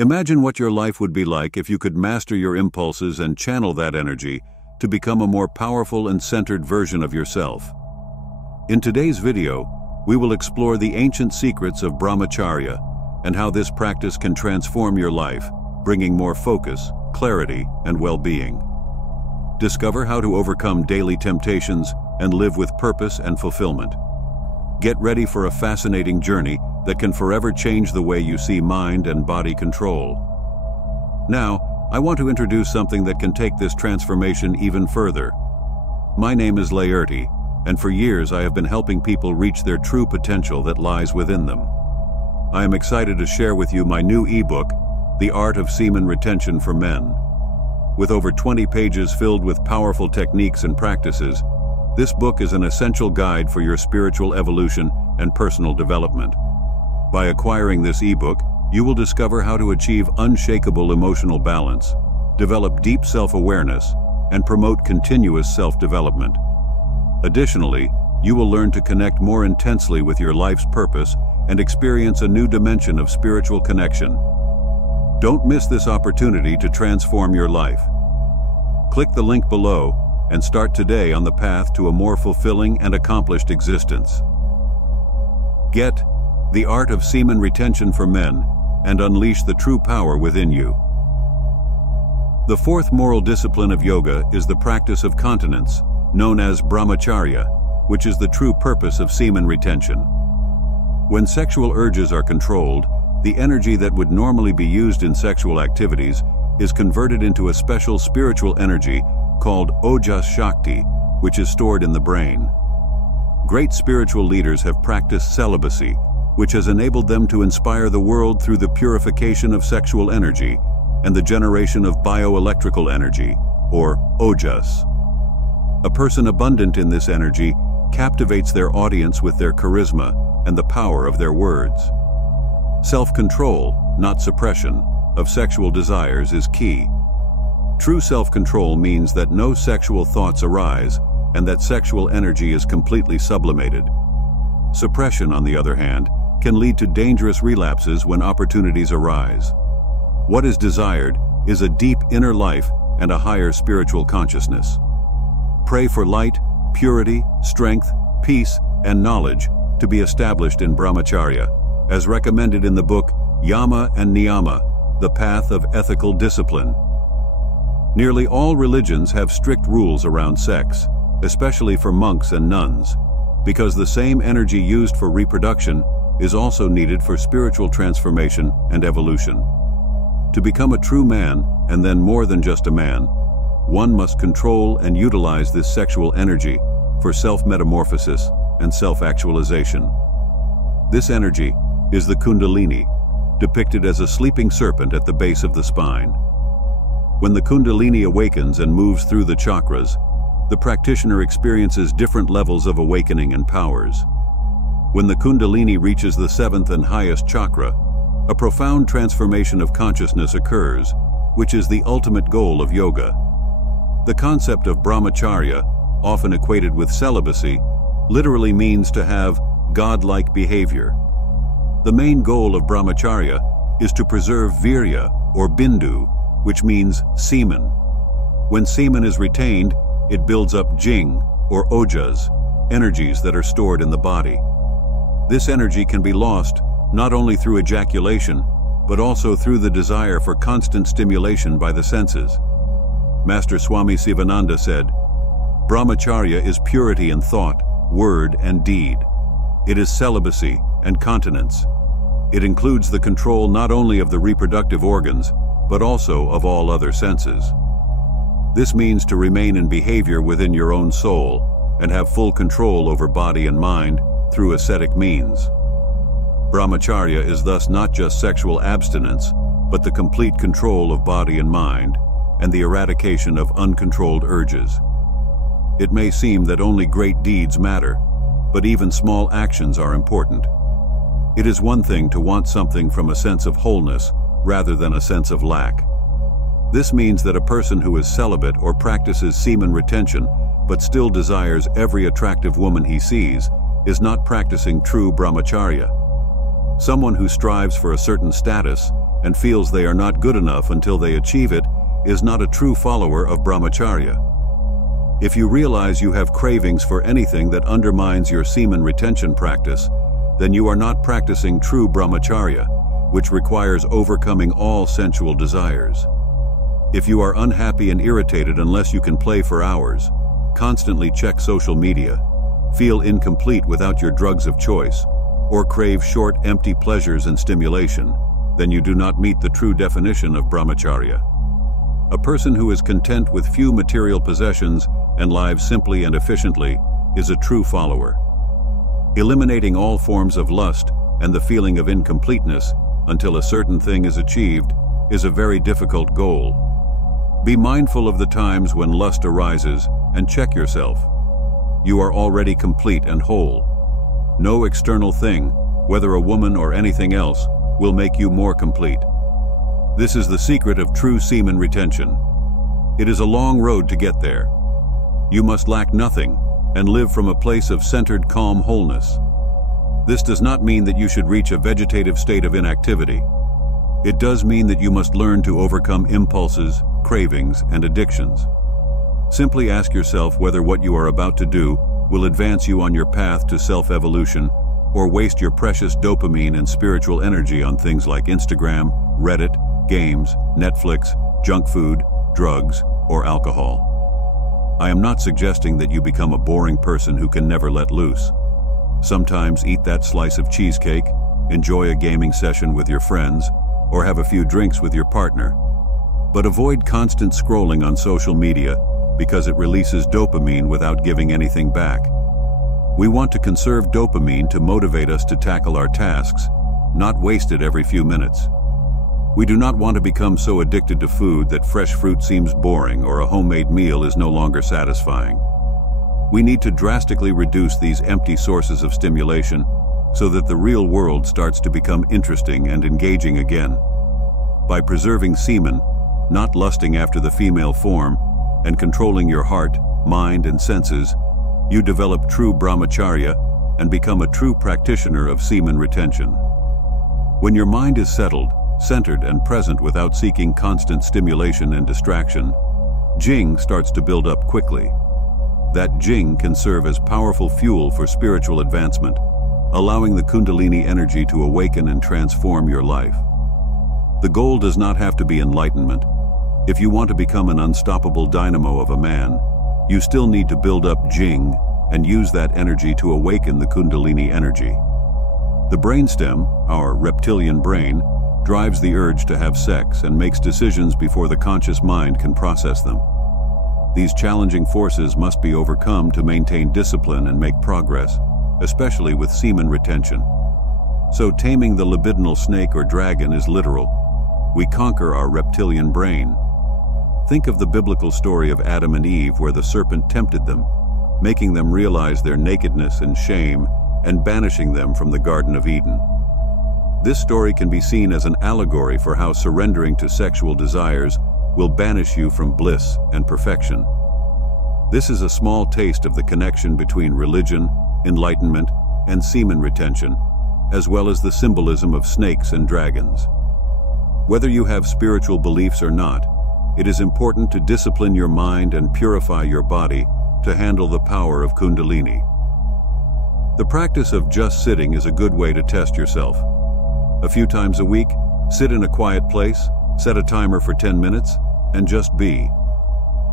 Imagine what your life would be like if you could master your impulses and channel that energy to become a more powerful and centered version of yourself. In today's video, we will explore the ancient secrets of Brahmacharya and how this practice can transform your life, bringing more focus, clarity, and well-being. Discover how to overcome daily temptations and live with purpose and fulfillment. Get ready for a fascinating journey that can forever change the way you see mind and body control. Now, I want to introduce something that can take this transformation even further. My name is Laerti, and for years I have been helping people reach their true potential that lies within them. I am excited to share with you my new ebook, The Art of Semen Retention for Men. With over 20 pages filled with powerful techniques and practices, this book is an essential guide for your spiritual evolution and personal development. By acquiring this ebook, you will discover how to achieve unshakable emotional balance, develop deep self-awareness, and promote continuous self-development. Additionally, you will learn to connect more intensely with your life's purpose and experience a new dimension of spiritual connection. Don't miss this opportunity to transform your life. Click the link below and start today on the path to a more fulfilling and accomplished existence. Get The Art of Semen Retention for Men and unleash the true power within you. The fourth moral discipline of yoga is the practice of continence, known as Brahmacharya, which is the true purpose of semen retention. When sexual urges are controlled, the energy that would normally be used in sexual activities is converted into a special spiritual energy called Ojas Shakti, which is stored in the brain. Great spiritual leaders have practiced celibacy, which has enabled them to inspire the world through the purification of sexual energy and the generation of bioelectrical energy, or Ojas. A person abundant in this energy captivates their audience with their charisma and the power of their words. Self-control, not suppression, of sexual desires is key. True self-control means that no sexual thoughts arise and that sexual energy is completely sublimated. Suppression, on the other hand, can lead to dangerous relapses when opportunities arise. What is desired is a deep inner life and a higher spiritual consciousness. Pray for light, purity, strength, peace, and knowledge to be established in Brahmacharya, as recommended in the book Yama and Niyama, The Path of Ethical Discipline. Nearly all religions have strict rules around sex, especially for monks and nuns, because the same energy used for reproduction is also needed for spiritual transformation and evolution. To become a true man, and then more than just a man, one must control and utilize this sexual energy for self-metamorphosis and self-actualization. This energy is the Kundalini, depicted as a sleeping serpent at the base of the spine. When the Kundalini awakens and moves through the chakras, the practitioner experiences different levels of awakening and powers. When the Kundalini reaches the seventh and highest chakra, a profound transformation of consciousness occurs, which is the ultimate goal of yoga. The concept of Brahmacharya, often equated with celibacy, literally means to have godlike behavior. The main goal of Brahmacharya is to preserve virya, or bindu, which means semen. When semen is retained, it builds up jing, or ojas, energies that are stored in the body. This energy can be lost not only through ejaculation, but also through the desire for constant stimulation by the senses. Master Swami Sivananda said, "Brahmacharya is purity in thought, word, and deed. It is celibacy and continence. It includes the control not only of the reproductive organs, but also of all other senses. This means to remain in behavior within your own soul and have full control over body and mind through ascetic means. Brahmacharya is thus not just sexual abstinence, but the complete control of body and mind and the eradication of uncontrolled urges. It may seem that only great deeds matter, but even small actions are important. It is one thing to want something from a sense of wholeness rather than a sense of lack. This means that a person who is celibate or practices semen retention but still desires every attractive woman he sees is not practicing true Brahmacharya. Someone who strives for a certain status and feels they are not good enough until they achieve it is not a true follower of Brahmacharya. If you realize you have cravings for anything that undermines your semen retention practice, then you are not practicing true Brahmacharya, which requires overcoming all sensual desires. If you are unhappy and irritated unless you can play for hours, constantly check social media, feel incomplete without your drugs of choice, or crave short, empty pleasures and stimulation, then you do not meet the true definition of Brahmacharya. A person who is content with few material possessions and lives simply and efficiently is a true follower. Eliminating all forms of lust and the feeling of incompleteness until a certain thing is achieved is a very difficult goal. Be mindful of the times when lust arises and check yourself. You are already complete and whole. No external thing, whether a woman or anything else, will make you more complete. This is the secret of true semen retention. It is a long road to get there. You must lack nothing and live from a place of centered, calm wholeness. This does not mean that you should reach a vegetative state of inactivity. It does mean that you must learn to overcome impulses, cravings, and addictions. Simply ask yourself whether what you are about to do will advance you on your path to self-evolution or waste your precious dopamine and spiritual energy on things like Instagram, Reddit, games, Netflix, junk food, drugs, or alcohol. I am not suggesting that you become a boring person who can never let loose. Sometimes eat that slice of cheesecake, enjoy a gaming session with your friends, or have a few drinks with your partner. But avoid constant scrolling on social media because it releases dopamine without giving anything back. We want to conserve dopamine to motivate us to tackle our tasks, not waste it every few minutes. We do not want to become so addicted to food that fresh fruit seems boring or a homemade meal is no longer satisfying. We need to drastically reduce these empty sources of stimulation so that the real world starts to become interesting and engaging again. By preserving semen, not lusting after the female form, and controlling your heart, mind, and senses, you develop true Brahmacharya and become a true practitioner of semen retention. When your mind is settled, centered, and present without seeking constant stimulation and distraction, Jing starts to build up quickly. That Jing can serve as powerful fuel for spiritual advancement, allowing the Kundalini energy to awaken and transform your life. The goal does not have to be enlightenment. If you want to become an unstoppable dynamo of a man, you still need to build up Jing and use that energy to awaken the Kundalini energy. The brainstem, our reptilian brain, drives the urge to have sex and makes decisions before the conscious mind can process them. These challenging forces must be overcome to maintain discipline and make progress, especially with semen retention. So taming the libidinal snake or dragon is literal. We conquer our reptilian brain. Think of the biblical story of Adam and Eve where the serpent tempted them, making them realize their nakedness and shame and banishing them from the Garden of Eden. This story can be seen as an allegory for how surrendering to sexual desires will banish you from bliss and perfection. This is a small taste of the connection between religion, enlightenment, and semen retention, as well as the symbolism of snakes and dragons. Whether you have spiritual beliefs or not, it is important to discipline your mind and purify your body to handle the power of Kundalini. The practice of just sitting is a good way to test yourself. A few times a week, sit in a quiet place, set a timer for 10 minutes, and just be.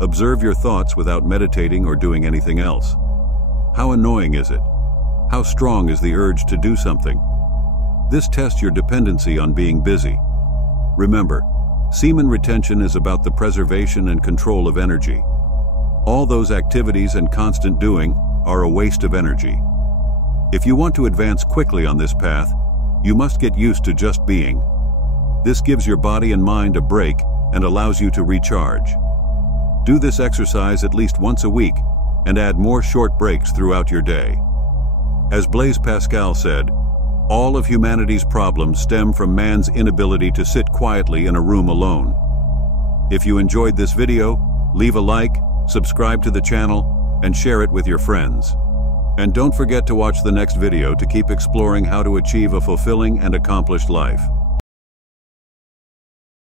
Observe your thoughts without meditating or doing anything else. How annoying is it? How strong is the urge to do something? This tests your dependency on being busy. Remember, semen retention is about the preservation and control of energy. All those activities and constant doing are a waste of energy. If you want to advance quickly on this path, you must get used to just being. This gives your body and mind a break and allows you to recharge. Do this exercise at least once a week and add more short breaks throughout your day. As Blaise Pascal said, all of humanity's problems stem from man's inability to sit quietly in a room alone. If you enjoyed this video, leave a like, subscribe to the channel, and share it with your friends. And don't forget to watch the next video to keep exploring how to achieve a fulfilling and accomplished life.